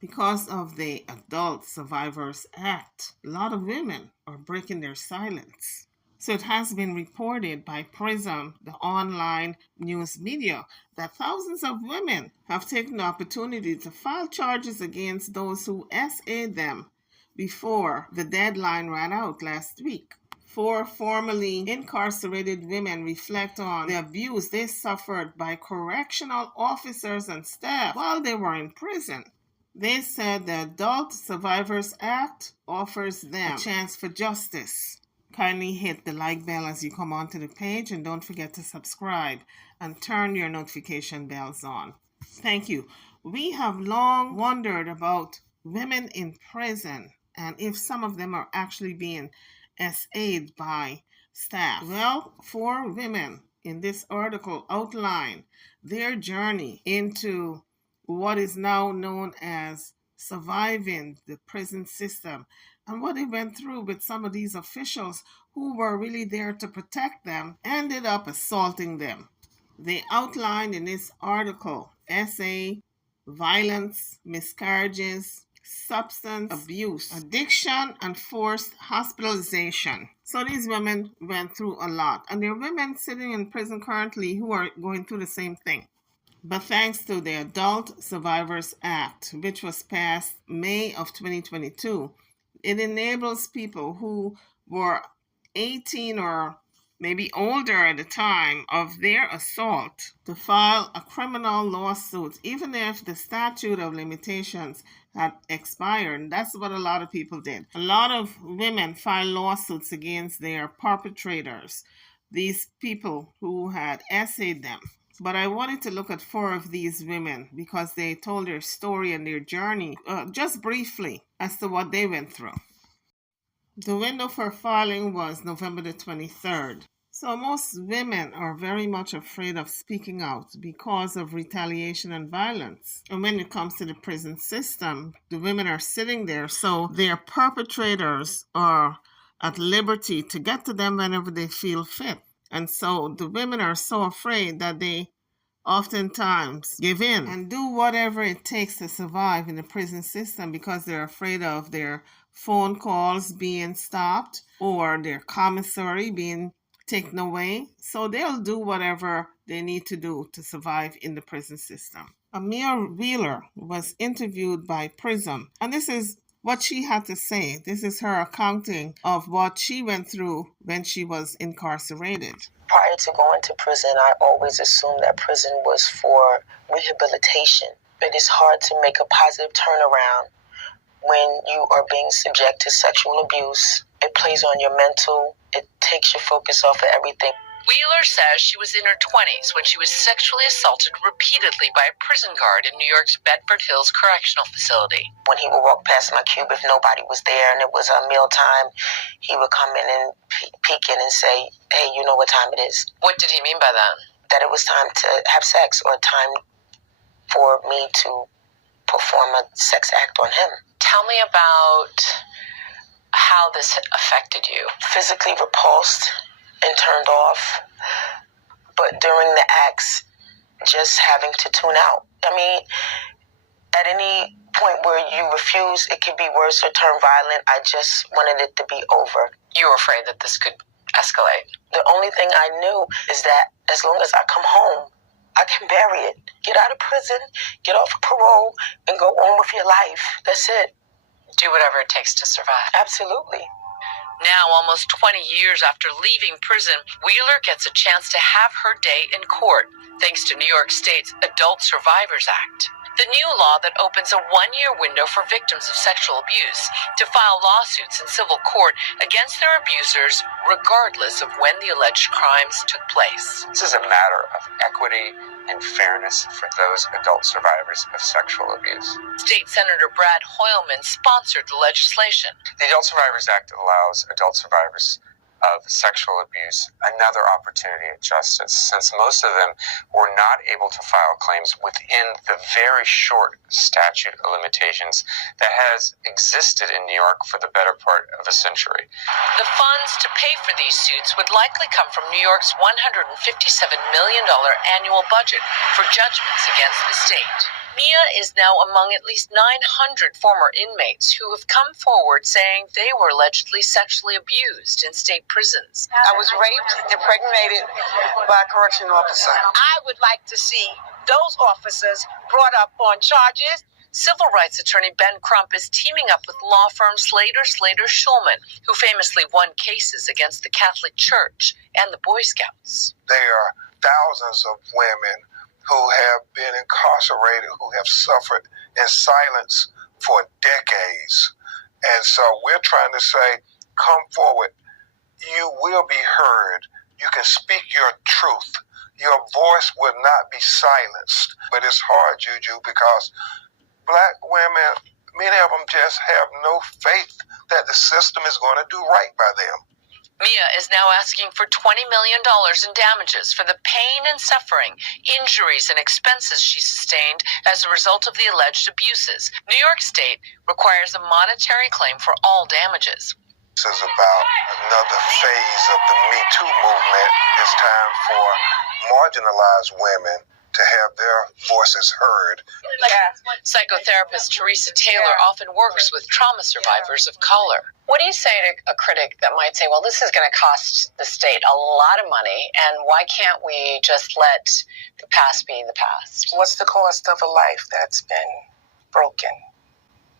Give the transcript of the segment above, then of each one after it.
Because of the Adult Survivors Act, a lot of women are breaking their silence. So it has been reported by PRISM, the online news media, that thousands of women have taken the opportunity to file charges against those who SA'd them before the deadline ran out last week. Four formerly incarcerated women reflect on the abuse they suffered by correctional officers and staff while they were in prison. They said the Adult Survivors Act offers them a chance for justice. Kindly hit the like bell as you come onto the page, and don't forget to subscribe and turn your notification bells on. Thank you. We have long wondered about women in prison and if some of them are actually being SA'd by staff. Well, four women in this article outline their journey into what is now known as surviving the prison system and what they went through with some of these officials who were really there to protect them ended up assaulting them. They outlined in this article SA, violence, miscarriages, substance abuse, addiction, and forced hospitalization. So these women went through a lot. And there are women sitting in prison currently who are going through the same thing. But thanks to the Adult Survivors Act, which was passed May of 2022, it enables people who were 18 or maybe older at the time of their assault to file a criminal lawsuit, even if the statute of limitations had expired. That's what a lot of people did. A lot of women filed lawsuits against their perpetrators, these people who had SA'd them. But I wanted to look at four of these women because they told their story and their journey just briefly as to what they went through. The window for filing was November the 23rd. So most women are very much afraid of speaking out because of retaliation and violence. And when it comes to the prison system, the women are sitting there, so their perpetrators are at liberty to get to them whenever they feel fit. And so the women are so afraid that they oftentimes give in and do whatever it takes to survive in the prison system because they're afraid of their phone calls being stopped or their commissary being taken away. So they'll do whatever they need to do to survive in the prison system. Amir Wheeler was interviewed by PRISM, and this is what she had to say. This is her accounting of what she went through when she was incarcerated. Prior to going to prison, I always assumed that prison was for rehabilitation. It is hard to make a positive turnaround when you are being subject to sexual abuse. It plays on your mental. It takes your focus off of everything. Wheeler says she was in her 20s when she was sexually assaulted repeatedly by a prison guard in New York's Bedford Hills Correctional Facility. When he would walk past my cube, if nobody was there and it was mealtime, he would come in and peek in and say, "Hey, you know what time it is?" What did he mean by that? That it was time to have sex or time for me to perform a sex act on him. Tell me about how this affected you. Physically repulsed and turned off, but during the acts, just having to tune out. I mean, at any point where you refuse, it could be worse or turn violent. I just wanted it to be over. You were afraid that this could escalate. The only thing I knew is that as long as I come home, I can bury it. Get out of prison, get off of parole, and go on with your life. That's it. Do whatever it takes to survive. Absolutely. Now, almost 20 years after leaving prison, Wheeler gets a chance to have her day in court, thanks to New York State's Adult Survivors Act, the new law that opens a one-year window for victims of sexual abuse to file lawsuits in civil court against their abusers, regardless of when the alleged crimes took place. This is a matter of equity and fairness for those adult survivors of sexual abuse. State Senator Brad Hoylman sponsored the legislation. The Adult Survivors Act allows adult survivors of sexual abuse another opportunity at justice, since most of them were not able to file claims within the very short statute of limitations that has existed in New York for the better part of a century. The funds to pay for these suits would likely come from New York's $157 million annual budget for judgments against the state. Mia is now among at least 900 former inmates who have come forward saying they were allegedly sexually abused in state prisons. I was raped, impregnated by a correctional officer. I would like to see those officers brought up on charges. Civil rights attorney Ben Crump is teaming up with law firm Slater Schulman, who famously won cases against the Catholic Church and the Boy Scouts. There are thousands of women who have been incarcerated, who have suffered in silence for decades. And so we're trying to say, come forward. You will be heard. You can speak your truth. Your voice will not be silenced. But it's hard, Juju, because Black women, many of them just have no faith that the system is going to do right by them. Mia is now asking for $20 million in damages for the pain and suffering, injuries, and expenses she sustained as a result of the alleged abuses. New York State requires a monetary claim for all damages. This is about another phase of the Me Too movement. It's time for marginalized women to have their voices heard. Psychotherapist Teresa Taylor often works with trauma survivors of color. What do you say to a critic that might say, well, this is going to cost the state a lot of money, and why can't we just let the past be the past? What's the cost of a life that's been broken?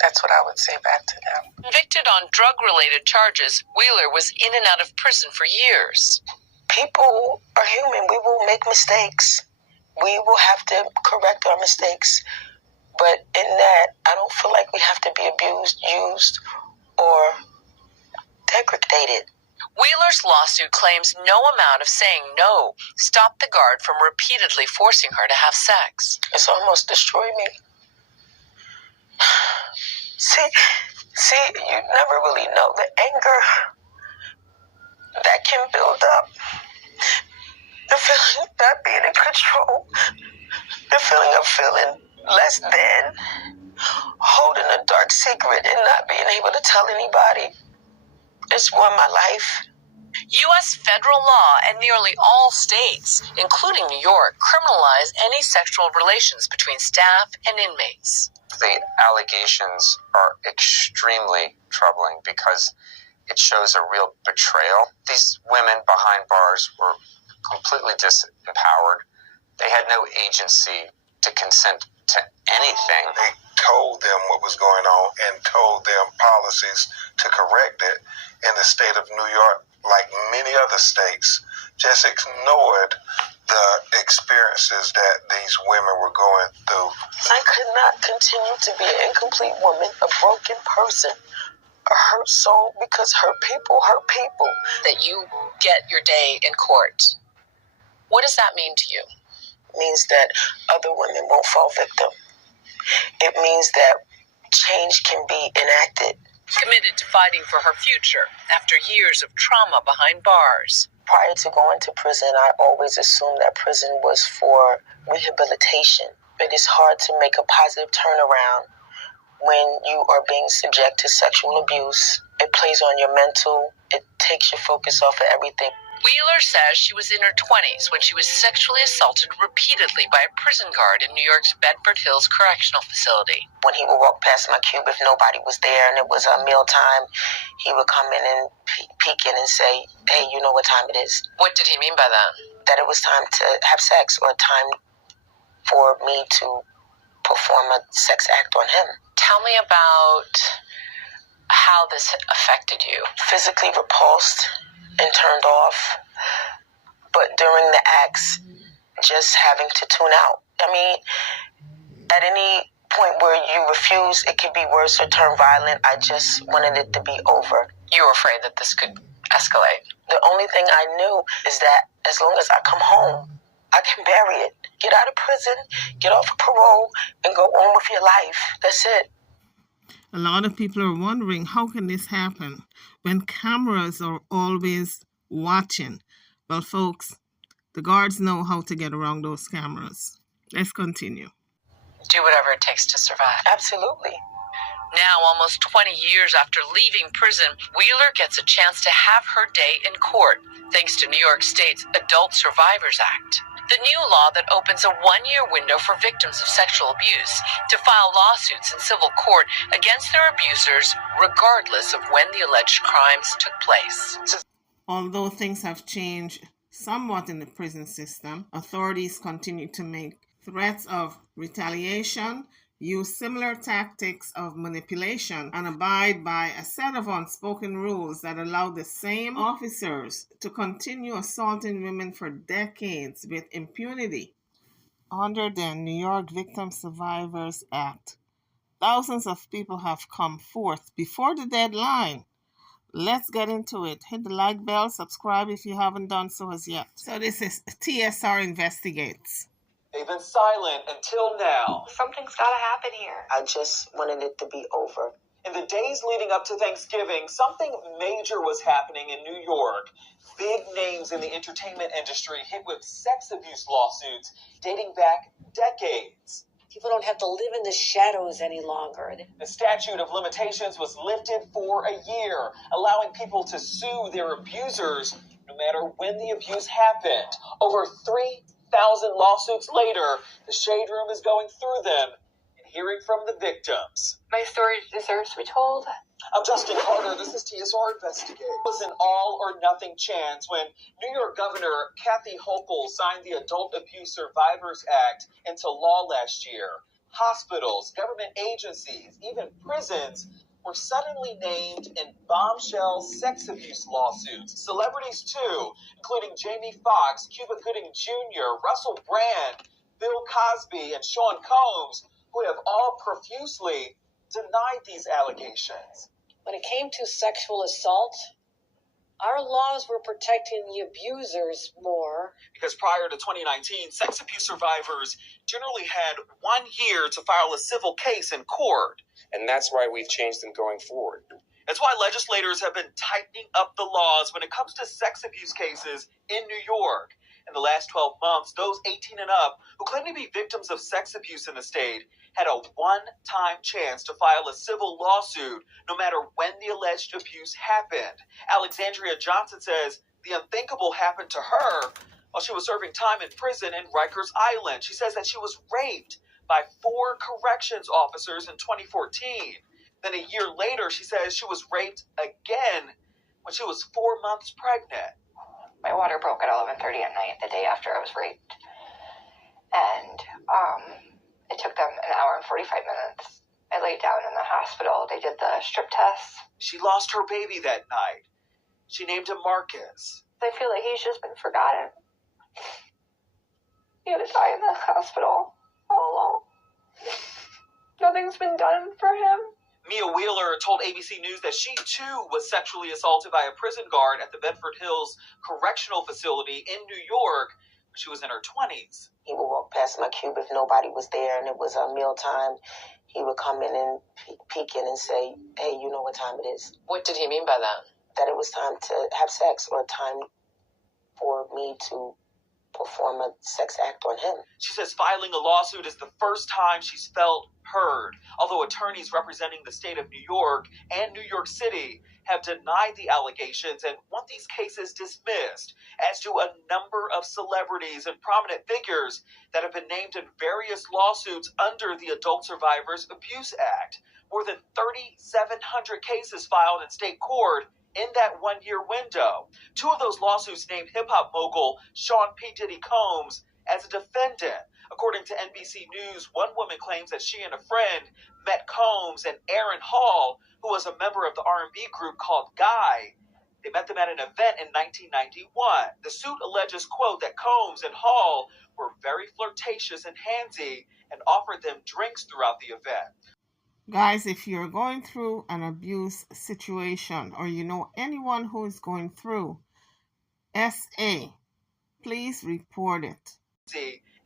That's what I would say back to them. Convicted on drug-related charges, Wheeler was in and out of prison for years. People are human. We will make mistakes. We will have to correct our mistakes. But in that, I don't feel like we have to be abused, used, or degraded. Wheeler's lawsuit claims no amount of saying no stopped the guard from repeatedly forcing her to have sex. It's almost destroyed me. See, you never really know the anger that can build up. The feeling of not being in control. The feeling of feeling less than. Holding a dark secret and not being able to tell anybody. It's ruined my life. U.S. federal law and nearly all states, including New York, criminalize any sexual relations between staff and inmates. The allegations are extremely troubling because it shows a real betrayal. These women behind bars were completely disempowered. They had no agency to consent to anything. They told them what was going on and told them policies to correct it. In the state of New York, like many other states, just ignored the experiences that these women were going through. I could not continue to be an incomplete woman, a broken person, a hurt soul, because hurt people hurt people. That you get your day in court. What does that mean to you? It means that other women won't fall victim. It means that change can be enacted. Committed to fighting for her future after years of trauma behind bars. Prior to going to prison, I always assumed that prison was for rehabilitation. It is hard to make a positive turnaround when you are being subject to sexual abuse. It plays on your mental. It takes your focus off of everything. Wheeler says she was in her 20s when she was sexually assaulted repeatedly by a prison guard in New York's Bedford Hills Correctional Facility. When he would walk past my cube, if nobody was there and it was mealtime, he would come in and peek in and say, hey, you know what time it is? What did he mean by that? That it was time to have sex or time for me to perform a sex act on him. Tell me about how this affected you. Physically repulsed and turned off, but during the acts, just having to tune out. I mean, at any point where you refuse, it could be worse or turn violent. I just wanted it to be over. You were afraid that this could escalate. The only thing I knew is that as long as I come home, I can bury it. Get out of prison, get off of parole, and go on with your life. That's it. A lot of people are wondering, how can this happen when cameras are always watching? Well, folks, the guards know how to get around those cameras. Let's continue. Do whatever it takes to survive. Absolutely. Now, almost 20 years after leaving prison, Wheeler gets a chance to have her day in court, thanks to New York State's Adult Survivors Act. The new law that opens a one-year window for victims of sexual abuse to file lawsuits in civil court against their abusers, regardless of when the alleged crimes took place. Although things have changed somewhat in the prison system, authorities continue to make threats of retaliation, use similar tactics of manipulation, and abide by a set of unspoken rules that allow the same officers to continue assaulting women for decades with impunity. Under the New York Victim Survivors Act, thousands of people have come forth before the deadline. Let's get into it. Hit the like bell, subscribe if you haven't done so as yet. So this is TSR Investigates. They've been silent until now. Something's gotta happen here. I just wanted it to be over. In the days leading up to Thanksgiving, something major was happening in New York. Big names in the entertainment industry hit with sex abuse lawsuits dating back decades. People don't have to live in the shadows any longer. The statute of limitations was lifted for a year, allowing people to sue their abusers no matter when the abuse happened. Over 3,000 lawsuits later, the Shade Room is going through them and hearing from the victims. My story deserves to be told. I'm Justin Carter. This is TSR Investigate. It was an all or nothing chance when New York Governor Kathy Hochul signed the Adult Abuse Survivors Act into law last year. Hospitals, government agencies, even prisons were suddenly named in bombshell sex abuse lawsuits. Celebrities too, including Jamie Foxx, Cuba Gooding Jr., Russell Brand, Bill Cosby, and Sean Combs, who have all profusely denied these allegations. When it came to sexual assault, our laws were protecting the abusers more. Because prior to 2019, sex abuse survivors generally had 1 year to file a civil case in court. And that's why we've changed them going forward. That's why legislators have been tightening up the laws when it comes to sex abuse cases in New York. In the last 12 months, those 18 and up who claim to be victims of sex abuse in the state had a one-time chance to file a civil lawsuit no matter when the alleged abuse happened. Alexandria Johnson says the unthinkable happened to her while she was serving time in prison in Rikers Island. She says that she was raped by 4 corrections officers in 2014. Then a year later, she says she was raped again when she was 4 months pregnant. My water broke at 11:30 at night, the day after I was raped. And it took them an hour and 45 minutes. I laid down in the hospital. They did the strip tests. She lost her baby that night. She named him Marcus. I feel like he's just been forgotten. He had to die in the hospital all alone. Nothing's been done for him. Mia Wheeler told ABC News that she, too, was sexually assaulted by a prison guard at the Bedford Hills Correctional Facility in New York when she was in her 20s. He would walk past my cube if nobody was there and it was mealtime. He would come in and peek in and say, hey, you know what time it is? What did he mean by that? That it was time to have sex or time for me to perform a sex act on him. She says filing a lawsuit is the first time she's felt heard, although attorneys representing the state of New York and New York City have denied the allegations and want these cases dismissed, as do a number of celebrities and prominent figures that have been named in various lawsuits under the Adult Survivors Abuse Act. More than 3,700 cases filed in state court in that 1 year window. 2 of those lawsuits named hip-hop mogul Sean P. Diddy Combs as a defendant. According to NBC News, one woman claims that she and a friend met Combs and Aaron Hall, who was a member of the R&B group called Guy. They met them at an event in 1991. The suit alleges, quote, that Combs and Hall were very flirtatious and handsy and offered them drinks throughout the event. Guys, if you're going through an abuse situation or you know anyone who is going through SA, please report it.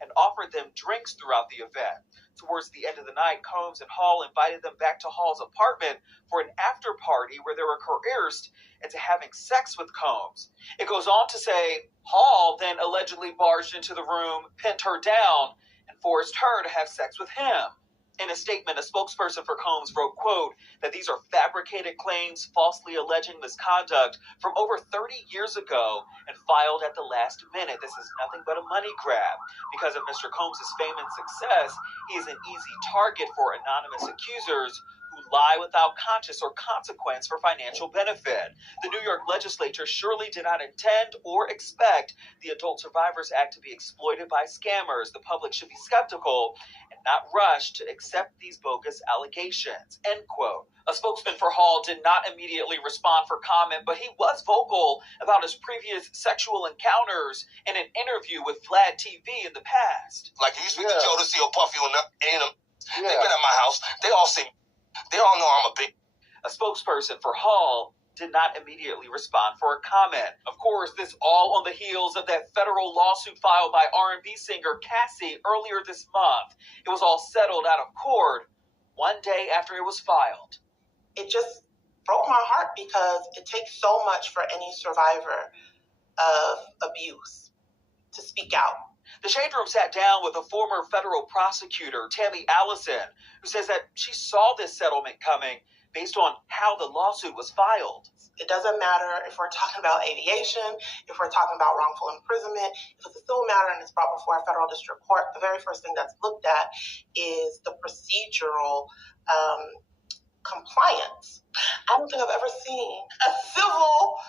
And offered them drinks throughout the event. Towards the end of the night, Combs and Hall invited them back to Hall's apartment for an after party where they were coerced into having sex with Combs. It goes on to say Hall then allegedly barged into the room, pinned her down, and forced her to have sex with him. In a statement, a spokesperson for Combs wrote, quote, that these are fabricated claims falsely alleging misconduct from over 30 years ago and filed at the last minute. This is nothing but a money grab. Because of Mr. Combs' fame and success, he is an easy target for anonymous accusers who lie without conscience or consequence for financial benefit. The New York legislature surely did not intend or expect the Adult Survivors Act to be exploited by scammers. The public should be skeptical and not rush to accept these bogus allegations, end quote. A spokesman for Hall did not immediately respond for comment, but he was vocal about his previous sexual encounters in an interview with Vlad TV in the past. Like, you speak to Jodeci or Puffy or them, they've been at my house, they all know I'm a big... A spokesperson for Hall did not immediately respond for a comment. Of course, this all on the heels of that federal lawsuit filed by R&B singer Cassie earlier this month. It was all settled out of court one day after it was filed. It just broke my heart because it takes so much for any survivor of abuse to speak out. The Shade Room sat down with a former federal prosecutor, Tammy Allison, who says that she saw this settlement coming based on how the lawsuit was filed. It doesn't matter if we're talking about aviation, if we're talking about wrongful imprisonment, if it's a civil matter and it's brought before a federal district court, the very first thing that's looked at is the procedural compliance. I don't think I've ever seen a civil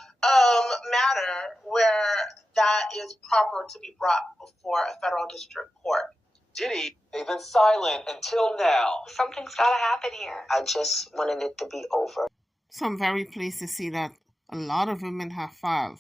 matter where that is proper to be brought before a federal district court. Diddy, they've been silent until now. Something's got to happen here. I just wanted it to be over. So I'm very pleased to see that a lot of women have filed.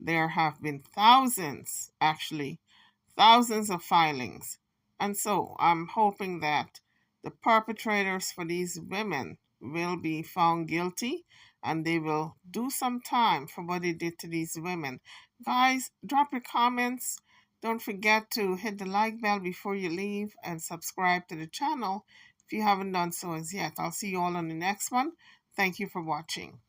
There have been thousands of filings. And so I'm hoping that the perpetrators for these women will be found guilty and they will do some time for what they did to these women. Guys, drop your comments. Don't forget to hit the like bell before you leave and subscribe to the channel if you haven't done so as yet. I'll see you all on the next one. Thank you for watching.